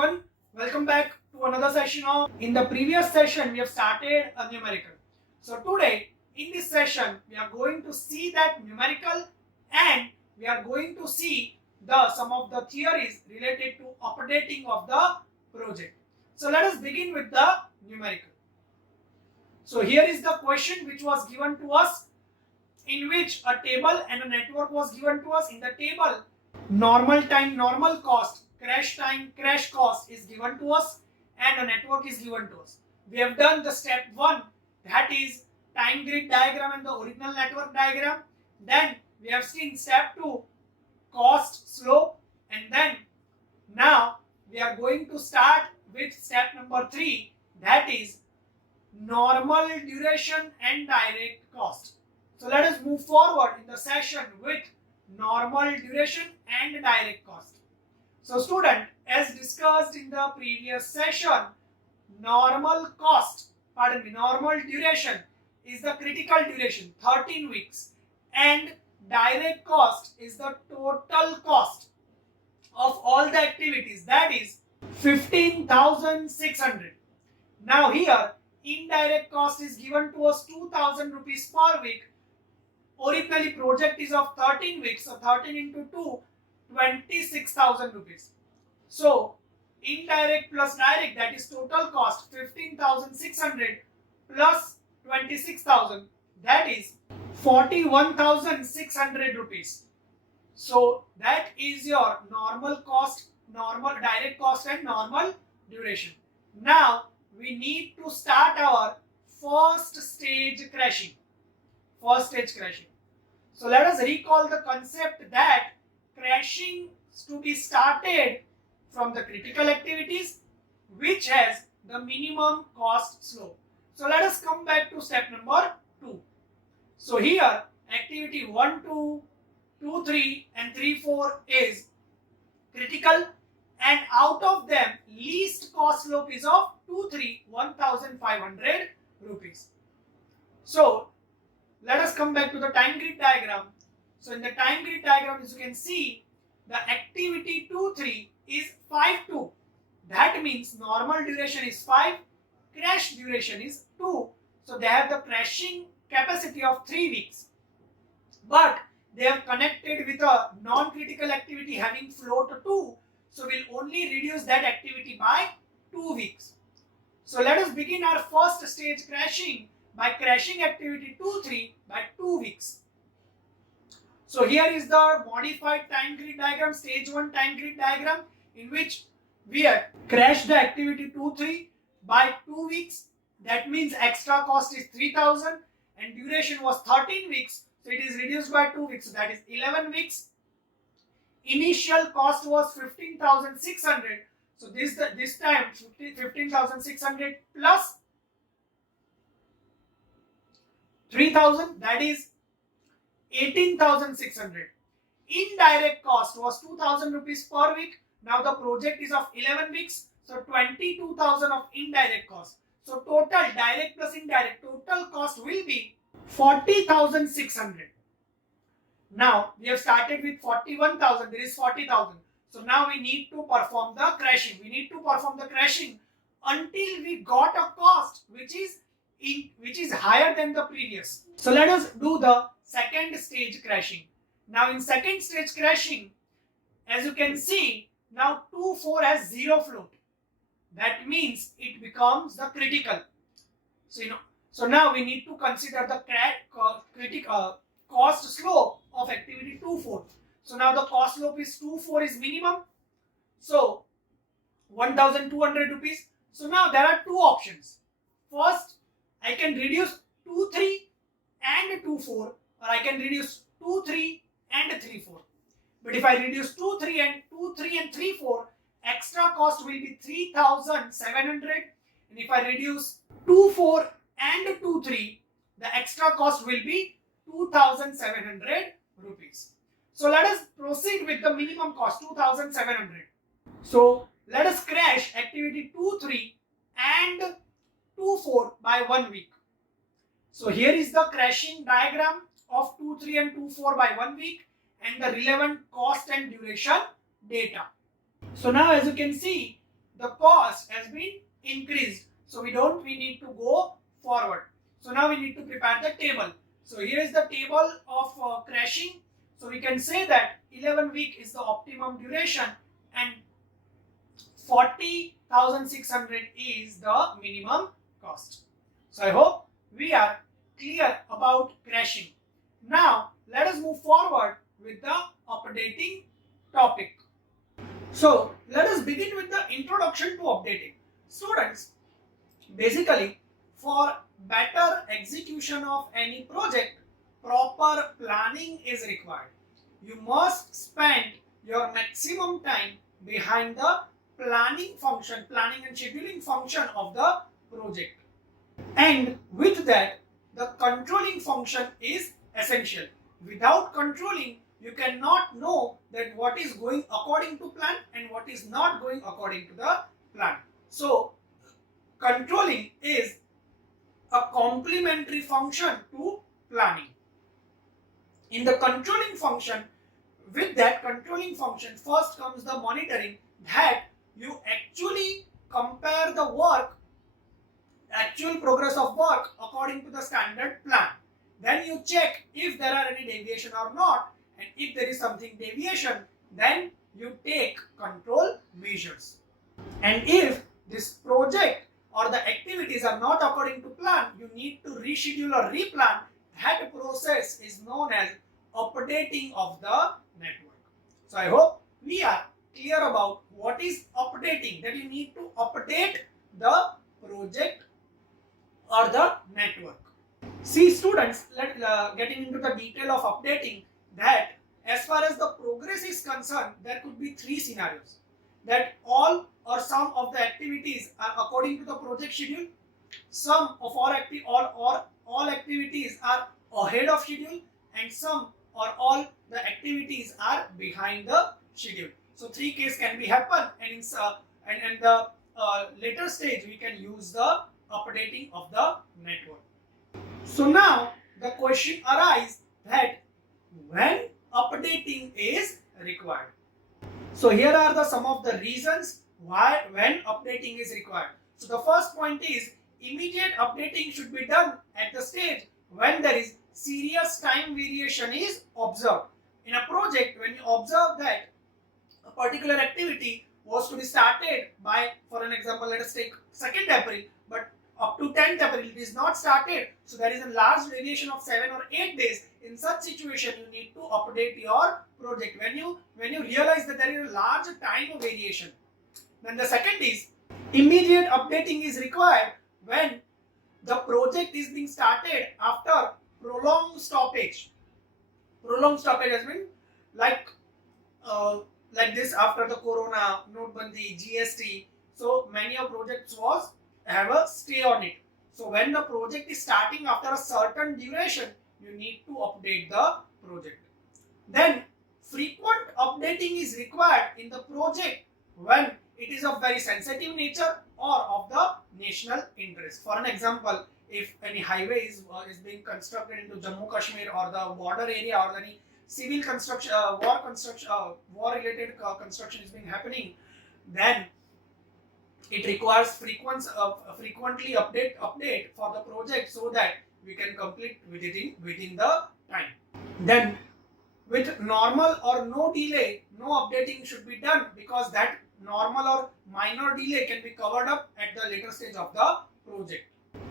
everyone, welcome back to another session of. In the previous session we have started a numerical. So today in this session we are going to see that numerical and we are going to see some of the theories related to updating of the project. So let us begin with the numerical. So here is the question which was given to us, in which a table and a network was given to us. In the table, normal time, normal cost, crash time, crash cost is given to us, and a network is given to us. We have done the step 1, that is time grid diagram and the original network diagram. Then we have seen step 2, cost slope, and then now we are going to start with step number 3, that is normal duration and direct cost. So let us move forward in the session with normal duration and direct cost. So student, as discussed in the previous session, normal duration is the critical duration, 13 weeks, and direct cost is the total cost of all the activities, that is 15,600. Now here indirect cost is given to us 2,000 rupees per week. Originally project is of 13 weeks, so 13 into 2, 26,000 rupees. So indirect plus direct, that is total cost 15,600 plus 26,000, that is 41,600 rupees. So that is your normal cost, normal direct cost and normal duration. Now we need to start our first stage crashing. So let us recall the concept that crashing is to be started from the critical activities which has the minimum cost slope. So let us come back to step number 2. So here activity 1, 2, 2, 3 and 3, 4 is critical, and out of them least cost slope is of 2, 3, 1,500 rupees. So let us come back to the time grid diagram. So in the time grid diagram, as you can see, the activity 2, 3 is 5, 2. That means normal duration is 5, crash duration is 2. So they have the crashing capacity of 3 weeks. But they have connected with a non-critical activity having float 2. So we'll only reduce that activity by 2 weeks. So let us begin our first stage crashing by crashing activity 2, 3 by 2 weeks. So here is the modified time grid diagram, stage 1 time grid diagram, in which we have crashed the activity 2, 3 by 2 weeks. That means extra cost is 3,000 and duration was 13 weeks. So it is reduced by 2 weeks. So that is 11 weeks. Initial cost was 15,600. So this time 15,600 plus 3,000, that is 18,600. Indirect cost was 2,000 rupees per week. Now the project is of 11 weeks. So 22,000 of indirect cost. So total direct plus indirect total cost will be 40,600. Now we have started with 41,000. There is 40,000. So now we need to perform the crashing. We need to perform the crashing until we got a cost which is higher than the previous. So let us do the second stage crashing. Now in second stage crashing, as you can see, now 2, 4 has 0 float. That means it becomes the critical. So now we need to consider the critical cost slope of activity 2, 4. So now the cost slope is 2, 4 is minimum. So 1,200 rupees. So now there are two options. First, I can reduce 2, 3 and 2, 4, or I can reduce 2, 3 and 3, 4. But if I reduce 2, 3 and 3, 4, extra cost will be 3,700. And if I reduce 2, 4 and 2, 3, the extra cost will be 2,700 rupees. So let us proceed with the minimum cost, 2,700. So let us crash activity 2, 3 and 2, 4 by 1 week. So here is the crashing diagram of 2, 3 and 2, 4 by 1 week and the relevant cost and duration data. So now as you can see, the cost has been increased. So we need to go forward. So now we need to prepare the table. So here is the table of crashing. So we can say that 11 week is the optimum duration and 40,600 is the minimum cost. So I hope we are clear about crashing. Now let us move forward with the updating topic. So let us begin with the introduction to updating. Students, basically for better execution of any project, proper planning is required. You must spend your maximum time behind the planning and scheduling function of the project. And with that, the controlling function is essential. Without controlling, you cannot know that what is going according to plan and what is not going according to the plan. So, controlling is a complementary function to planning. In the controlling function, with that controlling function, first comes the monitoring, that you actually compare the work, actual progress of work according to the standard plan. Then you check if there are any deviation or not, and if there is something deviation, then you take control measures. And if this project or the activities are not according to plan, you need to reschedule or replan. That process is known as updating of the network. So I hope we are clear about what is updating, that you need to update the project or the network. See students, getting into the detail of updating, that as far as the progress is concerned, there could be three scenarios. That all or some of the activities are according to the project schedule, some of all activities are ahead of schedule, and some or all the activities are behind the schedule. So three cases can be happen, and in the later stage we can use the updating of the network. So now the question arises that when updating is required. So here are the some of the reasons why when updating is required. So the first point is immediate updating should be done at the stage when there is serious time variation is observed. In a project, when you observe that a particular activity was to be started by, for an example, let us take 2nd April, but up to 10th April it is not started, so there is a large variation of 7 or 8 days. In such situation, you need to update your project when you realize that there is a large time variation. Then the second is immediate updating is required when the project is being started after prolonged stoppage. Prolonged stoppage has been like this after the Corona, Notebandi, GST. So many of projects have a stay on it. So when the project is starting after a certain duration, you need to update the project. Then frequent updating is required in the project when it is of very sensitive nature or of the national interest. For an example, if any highway is being constructed into Jammu Kashmir or the border area, or any civil construction, war related construction is being happening, then it requires frequently update for the project so that we can complete within the time. Then with normal or no delay, no updating should be done, because that normal or minor delay can be covered up at the later stage of the project.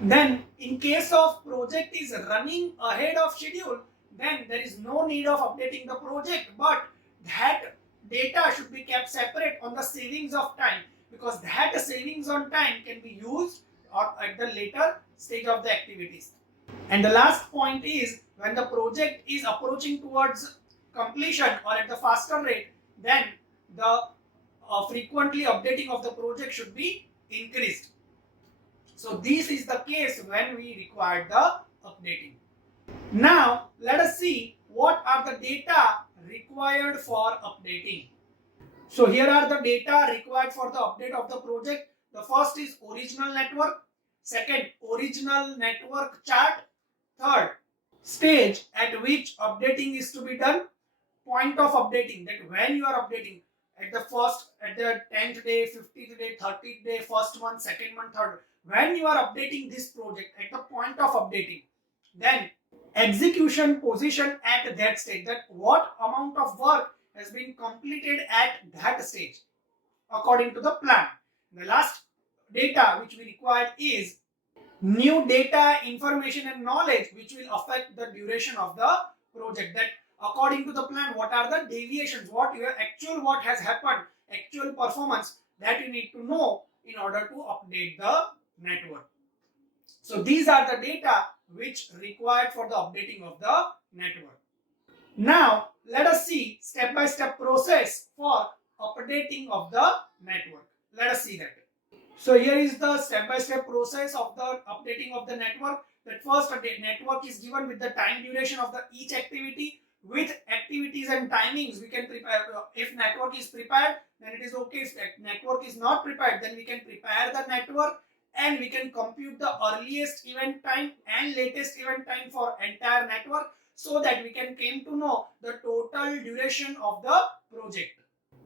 Then in case of project is running ahead of schedule, then there is no need of updating the project, but that data should be kept separate on the savings of time, because that savings on time can be used at the later stage of the activities. And the last point is when the project is approaching towards completion or at the faster rate, then the frequently updating of the project should be increased. So this is the case when we require the updating. Now let us see what are the data required for updating. So here are the data required for the update of the project. The first is original network, second original network chart, third stage at which updating is to be done, point of updating, that when you are updating, at the 10th day, 50th day, 30th day, first month, second month, third. When you are updating this project at the point of updating, then execution position at that stage, that what amount of work has been completed at that stage according to the plan. The last data which we require is new data, information and knowledge which will affect the duration of the project. That according to the plan, what are the deviations, what has happened, actual performance, that you need to know in order to update the network. So these are the data which required for the updating of the network. Now let us see step-by-step process for updating of the network. Let us see that. So here is the step-by-step process of the updating of the network. That first network is given with the time duration of the each activity with activities and timings. We can prepare, if network is prepared, then it is okay. If network is not prepared, then we can prepare the network and we can compute the earliest event time and latest event time for entire network, so that we can came to know the total duration of the project.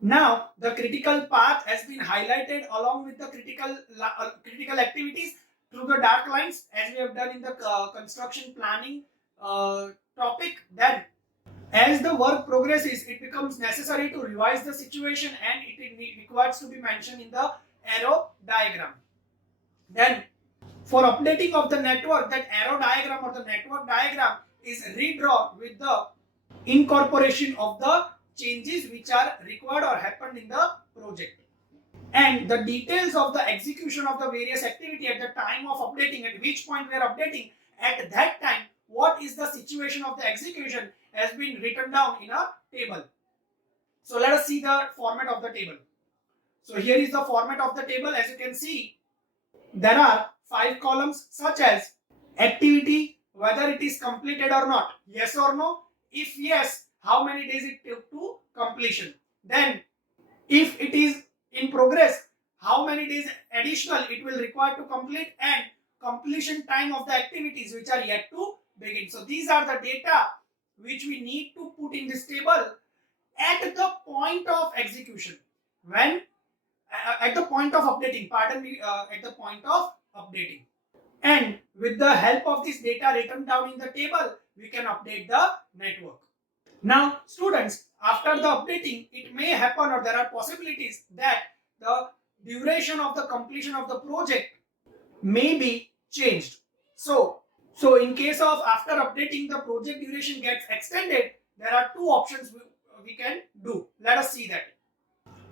Now the critical path has been highlighted along with the critical activities through the dark lines, as we have done in the construction planning topic. Then as the work progresses, it becomes necessary to revise the situation and it requires to be mentioned in the arrow diagram. Then for updating of the network, that arrow diagram or the network diagram is redrawn with the incorporation of the changes which are required or happened in the project. And the details of the execution of the various activity at the time of updating, at which point we are updating, at that time, what is the situation of the execution has been written down in a table. So let us see the format of the table. So here is the format of the table. As you can see, there are 5 columns such as activity, whether it is completed or not, yes or no. If yes, how many days it took to completion. Then if it is in progress, how many days additional it will require to complete, and completion time of the activities which are yet to begin. So these are the data which we need to put in this table at the point of execution, when at the point of updating, at the point of updating. And with the help of this data written down in the table, we can update the network. Now students, after the updating, it may happen or there are possibilities that the duration of the completion of the project may be changed. So in case of after updating the project duration gets extended, there are 2 options we can do. Let us see that.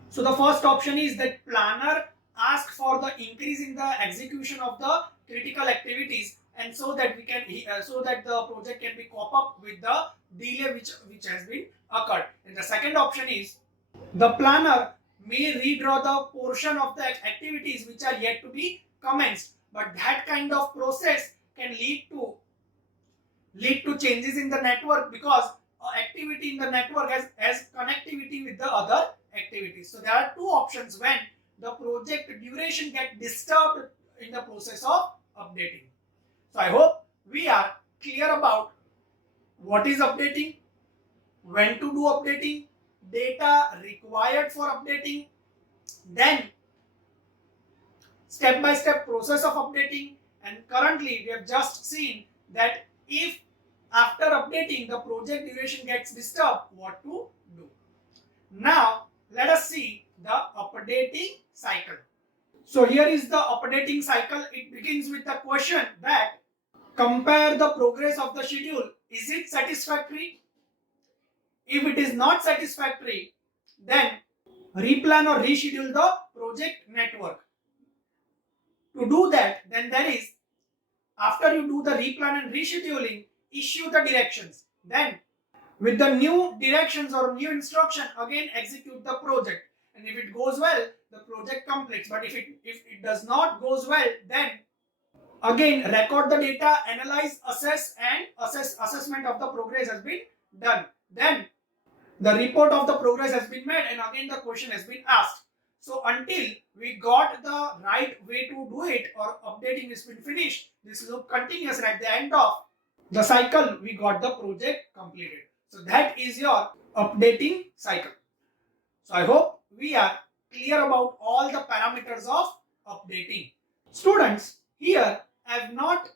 So the first option is that planner asks for the increase in the execution of the critical activities, and so that we can so that the project can be cope up with the delay which has been occurred. And the second option is the planner may redraw the portion of the activities which are yet to be commenced, but that kind of process can lead to changes in the network, because activity in the network has connectivity with the other activities. So there are 2 options when the project duration gets disturbed in the process of updating. So I hope we are clear about what is updating, when to do updating, data required for updating, then step-by-step process of updating, and currently we have just seen that if after updating the project duration gets disturbed, what to do. Now let us see the updating cycle. So here is the updating cycle. It begins with the question that compare the progress of the schedule. Is it satisfactory? If it is not satisfactory, then replan or reschedule the project network. To do that, then there is, after you do the replan and rescheduling, issue the directions. Then with the new directions or new instruction, again execute the project. And if it goes well, the project completes. But if it does not goes well, then again record the data, analyze, assess, and assessment of the progress has been done. Then the report of the progress has been made, and again the question has been asked. So until we got the right way to do it or updating has been finished, this loop continues, and at the end of the cycle we got the project completed. So that is your updating cycle. So I hope we are clear about all the parameters of updating. Students, here I have not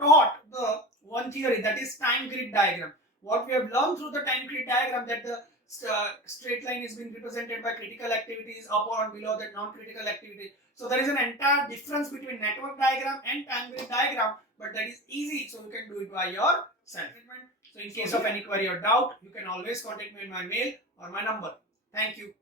taught the one theory, that is time grid diagram. What we have learned through the time grid diagram, that the straight line is being represented by critical activities up or below that non-critical activity. So there is an entire difference between network diagram and time grid diagram, but that is easy, so you can do it by yourself. So in case of any query or doubt, you can always contact me in my mail or my number. Thank you.